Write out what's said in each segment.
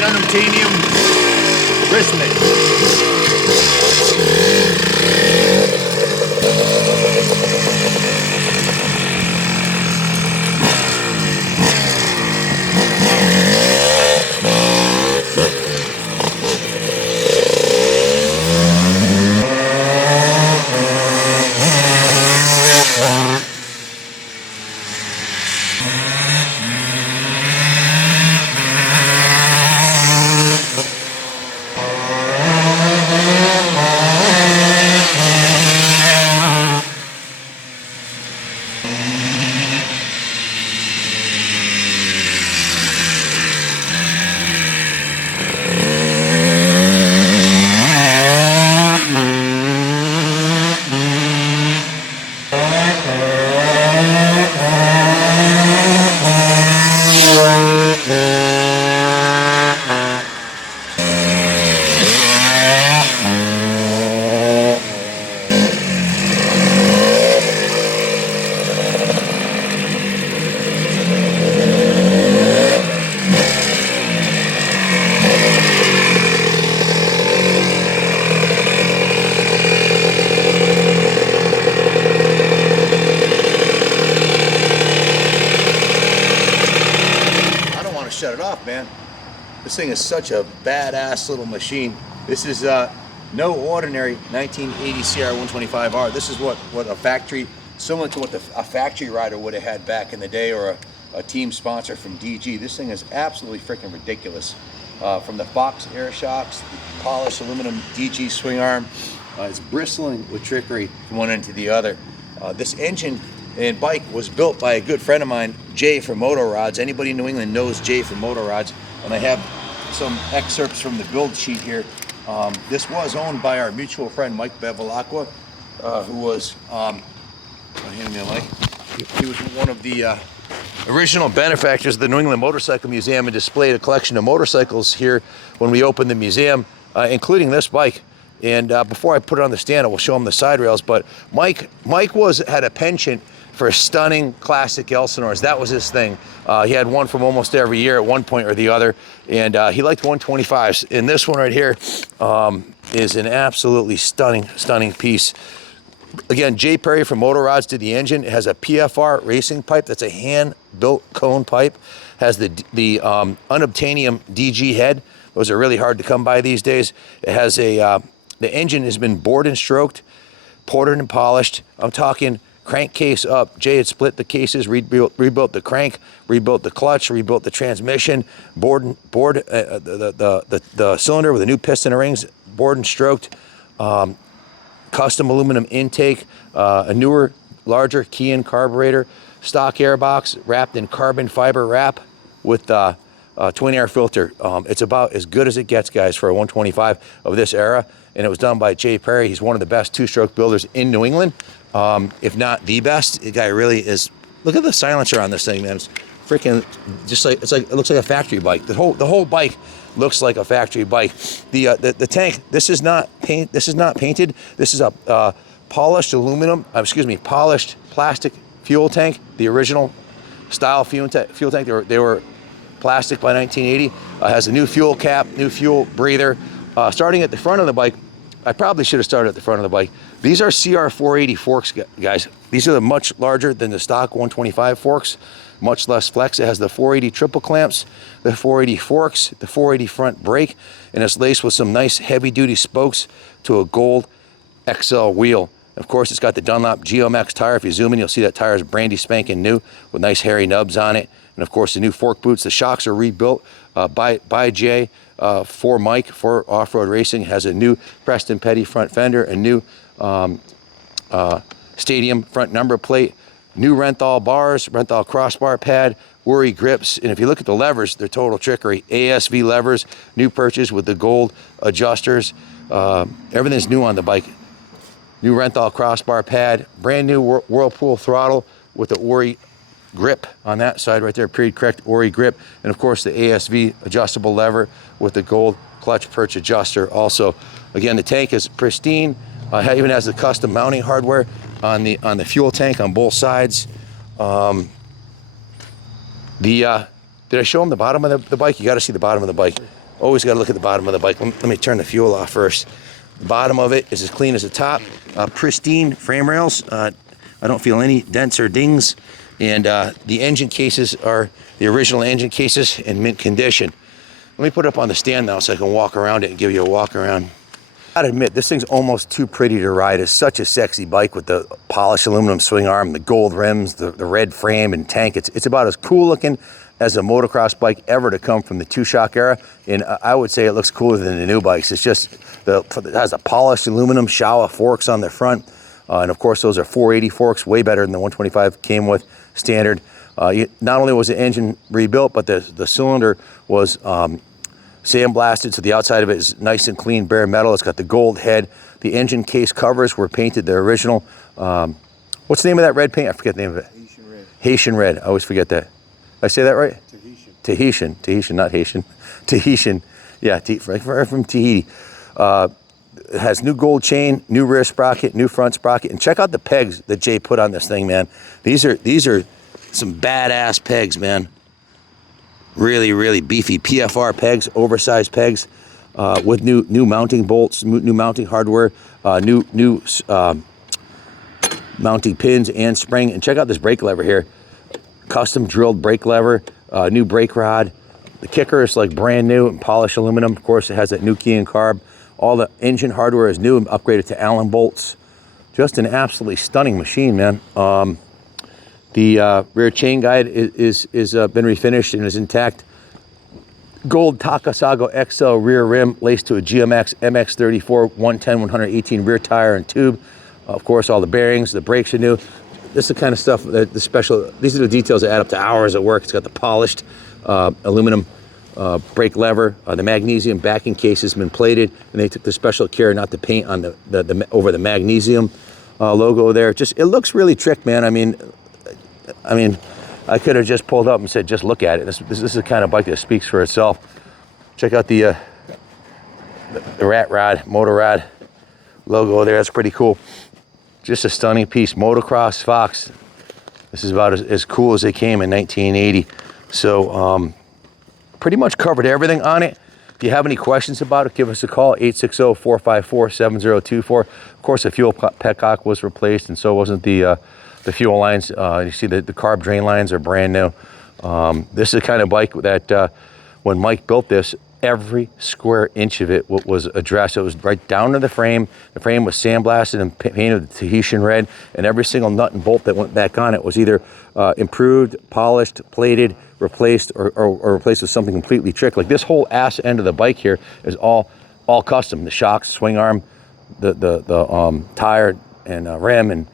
and unobtainium bristling. Shut it off, man. This thing is such a badass little machine. This is no ordinary 1980 CR125R. This is what a factory, similar to what a factory rider would have had back in the day, or a team sponsor from DG. This thing is absolutely freaking ridiculous. From the Fox air shocks, the polished aluminum DG swing arm, it's bristling with trickery from one end to the other. This engine and bike was built by a good friend of mine, Jay from Moto Rods. Anybody in New England knows Jay from Moto Rods. And I have some excerpts from the build sheet here. This was owned by our mutual friend, Mike Bevilacqua, who was, hand me a mic. He was one of the original benefactors of the New England Motorcycle Museum, and displayed a collection of motorcycles here when we opened the museum, including this bike. And before I put it on the stand, I will show him the side rails. But Mike had a penchant for stunning classic Elsinores. That was his thing. He had one from almost every year at one point or the other, and he liked 125s. And this one right here is an absolutely stunning piece. Again, Jay Perry from Moto Rods did the engine. It has a PFR racing pipe. That's a hand-built cone pipe. Has the unobtainium DG head. Those are really hard to come by these days. It has the engine has been bored and stroked, ported and polished. I'm talking crankcase up. Jay had split the cases, rebuilt the crank, rebuilt the clutch, rebuilt the transmission, bored the cylinder with a new piston and rings, bored and stroked, custom aluminum intake, a newer, larger key-in carburetor, stock air box wrapped in carbon fiber wrap with twin air filter. It's about as good as it gets, guys, for a 125 of this era, and it was done by Jay Perry. He's one of the best two-stroke builders in New England, if not the best. The guy really is. Look at the silencer on this thing, man. It's freaking just like it looks like a factory bike. The whole bike looks like a factory bike. The tank. This is not painted. This is a polished aluminum. Polished plastic fuel tank. The original style fuel tank. They were plastic by 1980. Has a new fuel cap, new fuel breather. Starting at the front of the bike, I probably should have started at the front of the bike. These are CR480 forks, guys. These are much larger than the stock 125 forks, much less flex. It has the 480 triple clamps, the 480 forks, the 480 front brake, and it's laced with some nice heavy-duty spokes to a gold XL wheel. Of course, it's got the Dunlop GeoMax tire. If you zoom in, you'll see that tire is brandy spanking new with nice hairy nubs on it. And of course, the new fork boots. The shocks are rebuilt by Jay for Mike for off-road racing. Has a new Preston Petty front fender, a new stadium front number plate, new Renthal bars, Renthal crossbar pad, Worry grips. And if you look at the levers, they're total trickery. ASV levers, new purchase with the gold adjusters. Everything's new on the bike. New Renthal crossbar pad, brand new Whirlpool throttle with the Worry grip on that side right there, period correct Worry grip, and of course the ASV adjustable lever with the gold clutch perch adjuster. Also, again, the tank is pristine. Even has the custom mounting hardware on the fuel tank on both sides. Did I show them the bottom of the bike? You got to see the bottom of the bike. Always got to look at the bottom of the bike. Let me turn the fuel off first. The bottom of it is as clean as the top. Pristine frame rails. I don't feel any dents or dings. And the engine cases are the original engine cases in mint condition. Let me put it up on the stand now so I can walk around it and give you a walk around. I gotta admit, this thing's almost too pretty to ride. It's such a sexy bike with the polished aluminum swing arm, the gold rims, the red frame and tank. It's about as cool looking as a motocross bike ever to come from the two-shock era. And I would say it looks cooler than the new bikes. It's just, it has a polished aluminum Showa forks on the front. And of course, those are 480 forks, way better than the 125 came with standard. Not only was the engine rebuilt, but the cylinder was sandblasted, so the outside of it is nice and clean, bare metal. It's got the gold head. The engine case covers were painted the original. What's the name of that red paint? I forget the name of it. Haitian red. Haitian red. I always forget that. Did I say that right? Tahitian. Tahitian, not Haitian. Tahitian. Yeah, from Tahiti. It has new gold chain, new rear sprocket, new front sprocket, and check out the pegs that Jay put on this thing, man. These are some badass pegs, man. Really, really beefy PFR pegs, oversized pegs, with new mounting bolts, new mounting hardware, new mounting pins and spring. And check out this brake lever here. Custom drilled brake lever, new brake rod. The kicker is like brand new and polished aluminum. Of course, it has that new key and carb. All the engine hardware is new and upgraded to Allen bolts. Just an absolutely stunning machine, man. The rear chain guide is been refinished and is intact. Gold Takasago XL rear rim laced to a GMX MX34 110 118 rear tire and tube. Of course, all the bearings, the brakes are new. This is the kind of stuff that these are the details that add up to hours of work. It's got the polished aluminum brake lever. The magnesium backing case has been plated, and they took the special care not to paint on over the magnesium logo there. It looks really trick, man. I mean, I could have just pulled up and said, just look at it. This is the kind of bike that speaks for itself. Check out the rat rod, motor rod logo there. That's pretty cool. Just a stunning piece. Motocross Fox. This is about as cool as they came in 1980. So pretty much covered everything on it. If you have any questions about it, give us a call, 860-454-7024. Of course, the fuel petcock was replaced, and so wasn't the fuel lines. You see the carb drain lines are brand new. This is the kind of bike that when Mike built this, every square inch of it was addressed. It was right down to the frame. The frame was sandblasted and painted Tahitian red, and every single nut and bolt that went back on it was either improved, polished, plated, replaced, or replaced with something completely trick. Like this whole ass end of the bike here is all custom. The shocks, swing arm, the tire and rim and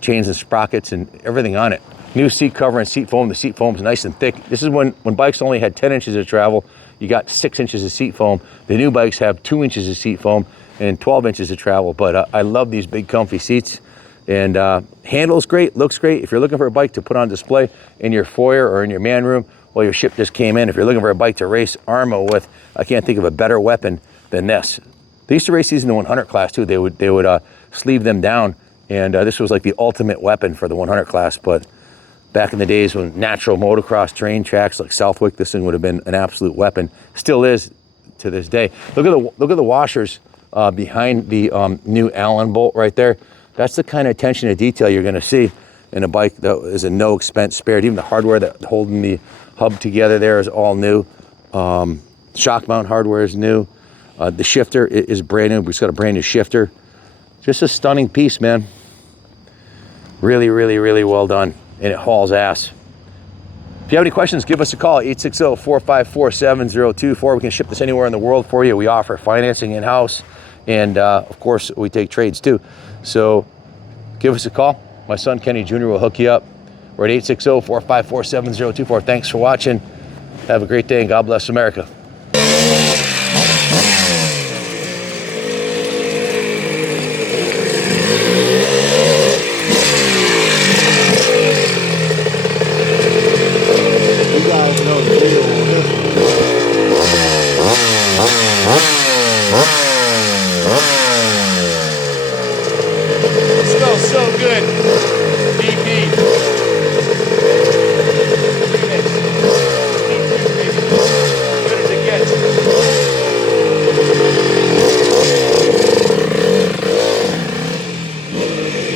chains and sprockets and everything on it. New seat cover and seat foam. The seat foam is nice and thick. This is when bikes only had 10 inches of travel. You got 6 inches of seat foam. The new bikes have 2 inches of seat foam and 12 inches of travel. But I love these big comfy seats. And handles great, looks great. If you're looking for a bike to put on display in your foyer or in your man room while your ship just came in, if you're looking for a bike to race Armo with, I can't think of a better weapon than this. They used to race these in the 100 class too. They would sleeve them down, and this was like the ultimate weapon for the 100 class. But back in the days when natural motocross train tracks like Southwick, this thing would have been an absolute weapon. Still is to this day. Look at the washers behind the new Allen bolt right there. That's the kind of attention to detail you're going to see in a bike that is a no expense spared. Even the hardware that holding the hub together there is all new. Shock mount hardware is new. The shifter is brand new. It's got a brand new shifter. Just a stunning piece, man. Really, really, really well done. And it hauls ass. If you have any questions, give us a call, 860-454-7024. We can ship this anywhere in the world for you. We offer financing in-house. And of course, we take trades too. So give us a call. My son, Kenny Jr. will hook you up. We're at 860-454-7024. Thanks for watching. Have a great day and God bless America. You guys know the deal.